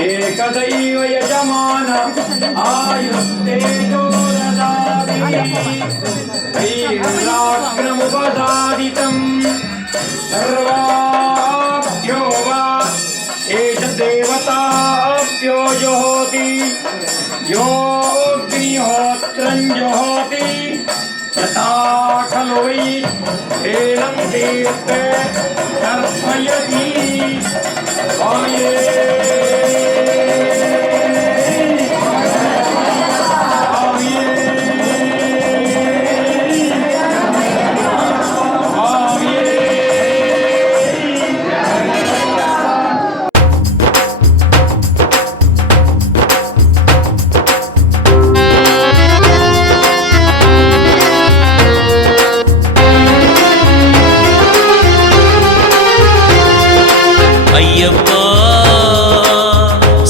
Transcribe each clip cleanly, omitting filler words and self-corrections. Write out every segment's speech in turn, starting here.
एकदैव यजमान आयुस्तेजोरदाभिराक्रमुपसादितं सर्वाभ्यो वा एष देवताभ्यो जुहोति योऽग्निहोत्रं जुहोति यथा खलु वै एनं तीर्थे तर्पयति वाये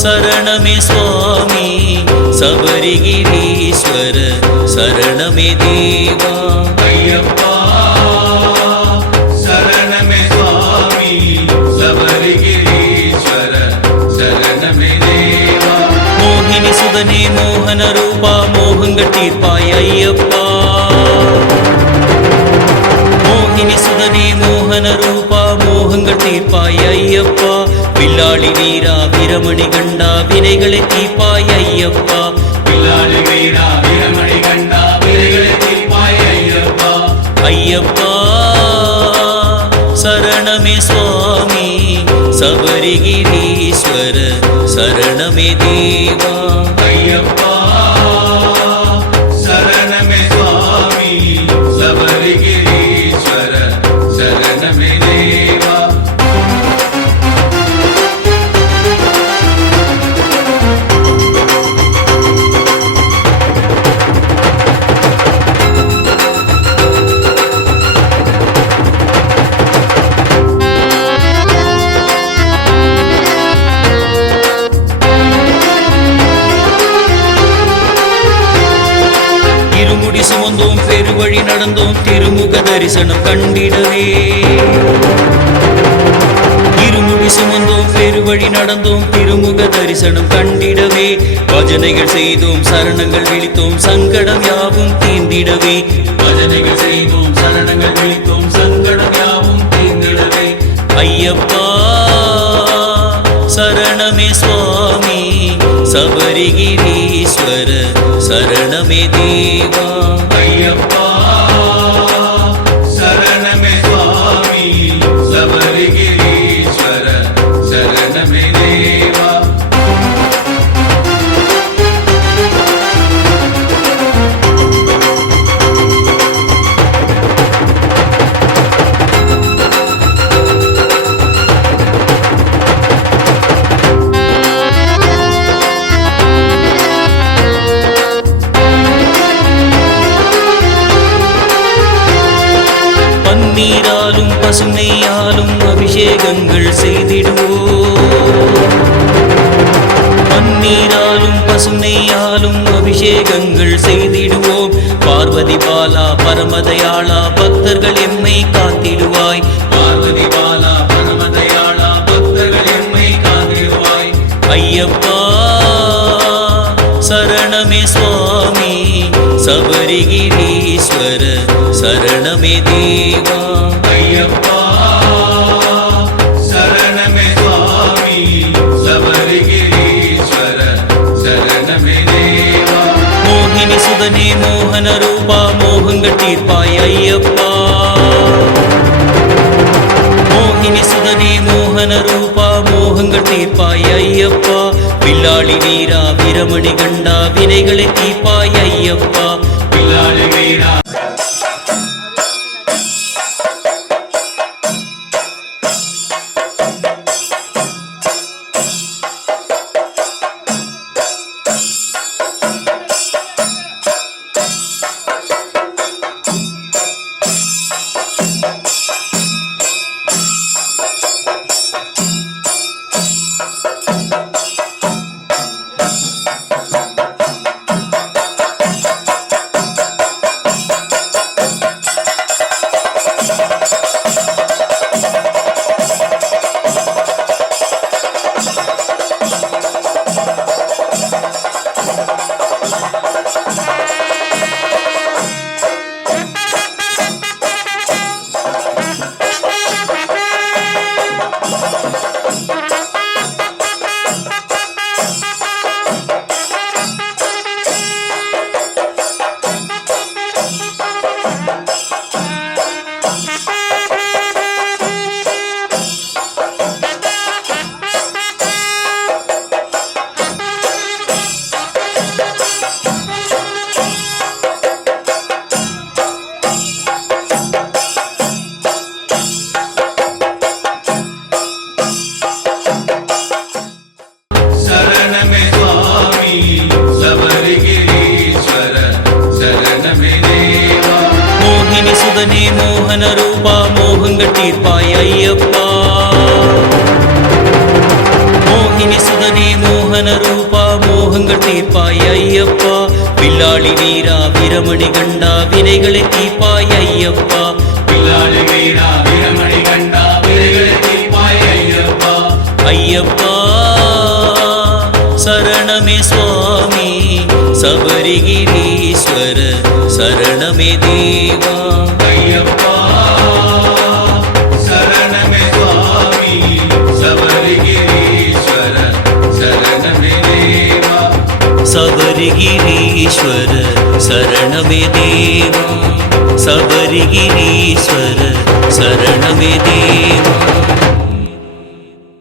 शरणमे स्वामी सबरिगिरीश्वर शरणमे देवा अय्यप्पा शरणमे स्वामी सबरिगिरीश्वर शरणमे देवा मोहिनी सुदने मोहन रूपा मोहंगळ तीर्पाय अय्यप्पा मोहिनी सुदने मोहन रूपा मोहंगळ तीर्पाय अय्यप्पा வில்லாளி வீரா வீரமணி கண்டா வினைகளை தீப்பாய் ஐயப்பா வில்லாளி வீரா வீரமணி கண்டா வினைகளை தீப்பாய் ஐயப்பா ஐயப்பா சரணமே சுவாமி சபரிகிரீஸ்வர சரணமே தேவா ஐயப்பா சரணமே சுவாமி சபரிகிரீஸ்வர சரணமே தேவா சுமந்தோம் பெருவழி நடந்தோம் திருமுக தரிசனம் கண்டிடவே இருமுடி சுமந்தோம் பெருவழி நடந்தோம் திருமுக தரிசனம் கண்டிடவே பஜனைகள் செய்தோம் சரணங்கள் விழித்தோம் சங்கடம் யாவும் தீர்ந்திடவே பஜனைகள் செய்தோம் சரணங்கள் விழித்தோம் சங்கடம் யாவும் தீர்ந்திடவே ஐயப்பா சரணமே சுவாமி சபரிகிரீஸ்வர சரணமே தேவா ஐயப்பா சரணமே சுவாமி சபரிகிரீஸ்வர சரணமே தேவா பன்னீராலும் பசுமையாலும் அபிஷேகங்கள் செய்திடுவோம் பன்னீராலும் பசுமையாலும் அபிஷேகங்கள் செய்திடுவோம் பார்வதி பாலா பரமதயாளா பக்தர்கள் எம்மை காத்திடுவாய் பார்வதி பாலா பரமதயாளா பக்தர்கள் எம்மை காத்திடுவாய் ஐயப்பா சரணமே சுவாமி சபரிகிரீஸ்வர சரணமே தேவா ஐயப்பா சரணமே சுவாமி சபரிகிரீஸ்வர சரணமே தேவா மோகினி சுதனே மோகன ரூபா மோகங்கள் தீர்ப்பாய் ஐயப்பா மோகினி சுதனே மோகன ரூபா மோகங்கள் தீர்ப்பாய் ஐயப்பா வில்லாளி வீரா வீரமணி கண்டா வினைகளை தீர்ப்பாய் ஐயப்பா வில்லாளி வீரா மோகன ரூபா மோகங்கள் தீர்ப்பாய் ஐயப்பா மோகினி சுதனே மோகன ரூபா மோகங்கள் தீர்ப்பாய் ஐயப்பா வில்லாளி வீரா வீரமணி கண்டா வினைகளை தீர்ப்பாய் ஐயப்பா வில்லாளி வீரா வீரமணி கண்டா வினைகளை தீர்ப்பாய் ஐயப்பா ஐயப்பா சரணமே சுவாமி சபரிகிரீஸ்வர சரணமே தேவா ஐயப்பா சரணமே சுவாமி சபரிகிரீஸ்வர சரணமே தேவா சபரிகிரீஸ்வர சரணமே தேவா சபரிகிரீஸ்வர சரணமே தேவா